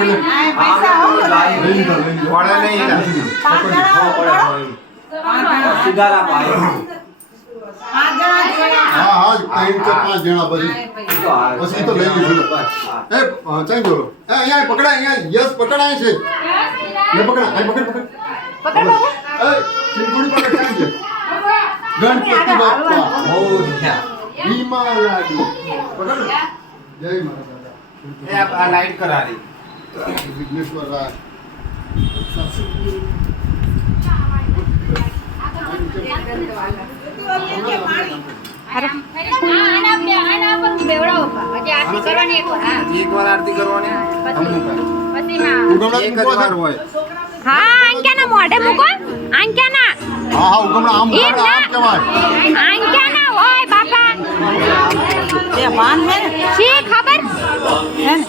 પકડ લે. પૈસા હો લઈ લીધા. પડે નહીં સિગારા પાય હા હા 3 કે 5 જણા પછી તો લઈ લીધું. ચાઈ જોડો. અહીંયા પકડાય, અહીંયા યસ પકડાય છે. લે પકડા, આ પકડ પકડ. પકડ બાબુ. ચીમકુડી પકડ ચાઈ છે. ગણપતિ બાપ્પા મોરયા ભીમા લાડી પકડ. જય માતા દાદા. એ આ લાઈટ કરારી વિઘ્નેશ્વર રાય. એકવાર આરતી કરવાની એક જ વાર હોય હા આંક્યાના મોઢે મૂકો આંક્યાના હા હા ઉગમણા આમ એમ ના. આમ કહેવાય. આંક્યાના હોય બાપા એ માન હે ને શી ખબર હે ને